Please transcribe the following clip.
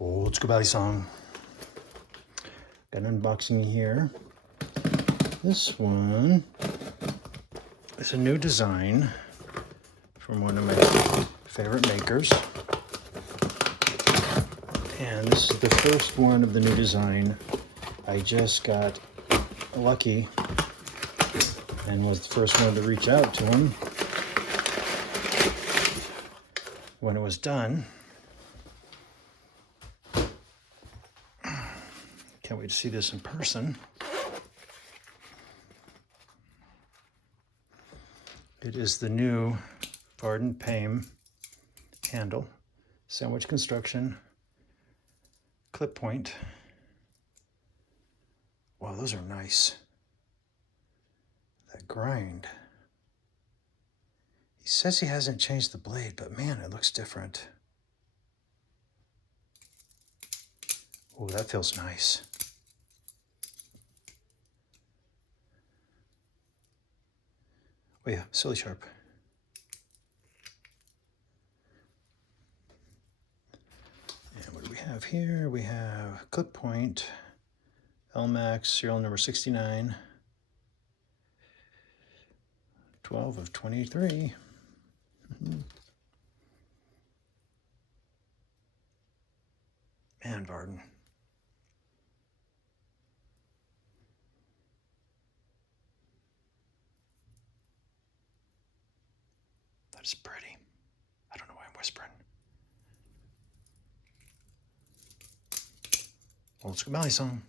Old school Balisong. Got an unboxing here. This one is a new design from one of my favorite makers. And this is the first one of the new design. I just got lucky and was the first one to reach out to him when it was done. Can't wait to see this in person. It is the new Wander Paim handle, sandwich construction, clip point. Wow, those are nice. That grind. He says he hasn't changed the blade, but man, it looks different. Oh, that feels nice. Oh yeah, silly sharp. And what do we have here? We have clip point, LMAX, serial number 69, 12 of 23. Man, Varden. That is pretty. I don't know why I'm whispering. Old school Balisong.